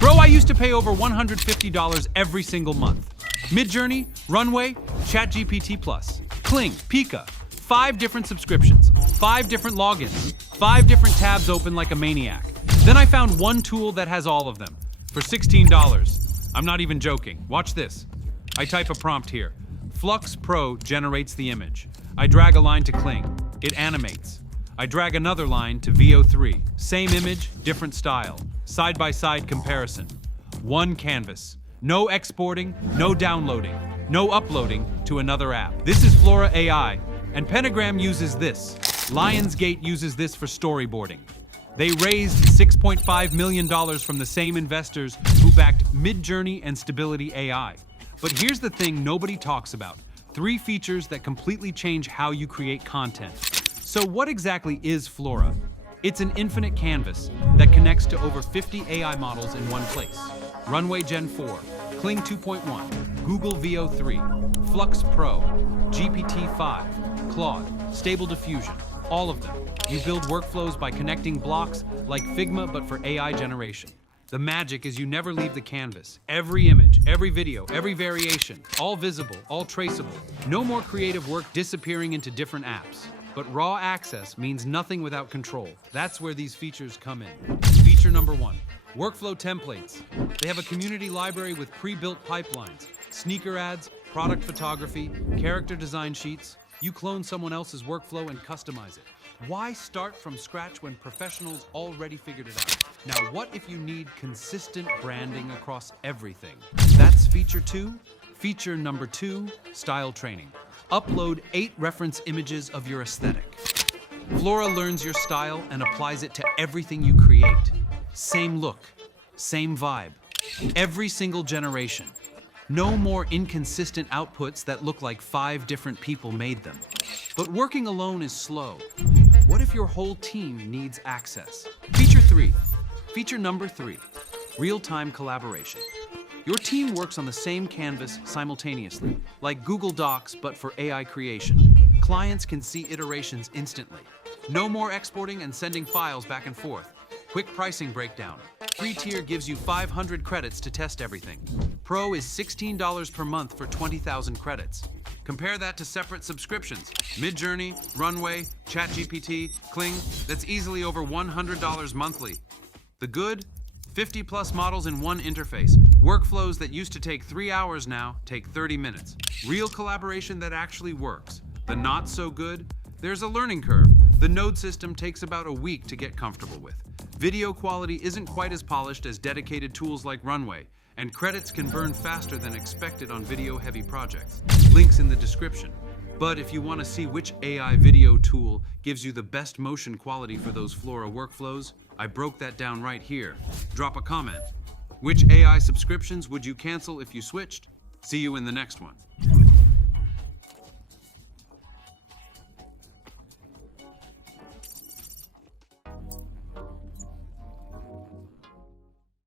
Bro, I used to pay over $150 every single month. MidJourney, Runway, ChatGPT Plus, Kling, Pika, 5 different subscriptions, 5 different logins, 5 different tabs open like a maniac. Then I found one tool that has all of them for $16. I'm not even joking. Watch this. I type a prompt here. FLUX Pro generates the image. I drag a line to Kling. It animates. I drag another line to VO3. Same image, different style. Side-by-side comparison. One canvas. No exporting, no downloading, no uploading to another app. This is Flora AI, and Pentagram uses this. Lionsgate uses this for storyboarding. They raised $6.5 million from the same investors who backed MidJourney and Stability AI. But here's the thing nobody talks about. 3 features that completely change how you create content. So what exactly is Flora? It's an infinite canvas that connects to over 50 AI models in one place. Runway Gen 4, Kling 2.1, Google VO3, FLUX Pro, GPT-5, Claude, Stable Diffusion, all of them. You build workflows by connecting blocks like Figma but for AI generation. The magic is you never leave the canvas. Every image, every video, every variation, all visible, all traceable. No more creative work disappearing into different apps. But raw access means nothing without control. That's where these features come in. Feature number 1, workflow templates. They have a community library with pre-built pipelines, sneaker ads, product photography, character design sheets. You clone someone else's workflow and customize it. Why start from scratch when professionals already figured it out? Now, what if you need consistent branding across everything? That's feature 2. Feature number 2, style training. Upload 8 reference images of your aesthetic. Flora learns your style and applies it to everything you create. Same look, same vibe, every single generation. No more inconsistent outputs that look like 5 different people made them. But working alone is slow. What if your whole team needs access? Feature number 3, real-time collaboration. Your team works on the same canvas simultaneously, like Google Docs but for AI creation. Clients can see iterations instantly. No more exporting and sending files back and forth. Quick pricing breakdown. Free tier gives you 500 credits to test everything. Pro is $16 per month for 20,000 credits. Compare that to separate subscriptions. MidJourney, Runway, ChatGPT, Kling, that's easily over $100 monthly. The good? 50 plus models in one interface. Workflows that used to take 3 hours now take 30 minutes. Real collaboration that actually works. The not so good? There's a learning curve. The node system takes about a week to get comfortable with. Video quality isn't quite as polished as dedicated tools like Runway, and credits can burn faster than expected on video-heavy projects. Links in the description. But if you want to see which AI video tool gives you the best motion quality for those Flora workflows, I broke that down right here. Drop a comment. Which AI subscriptions would you cancel if you switched? See you in the next one.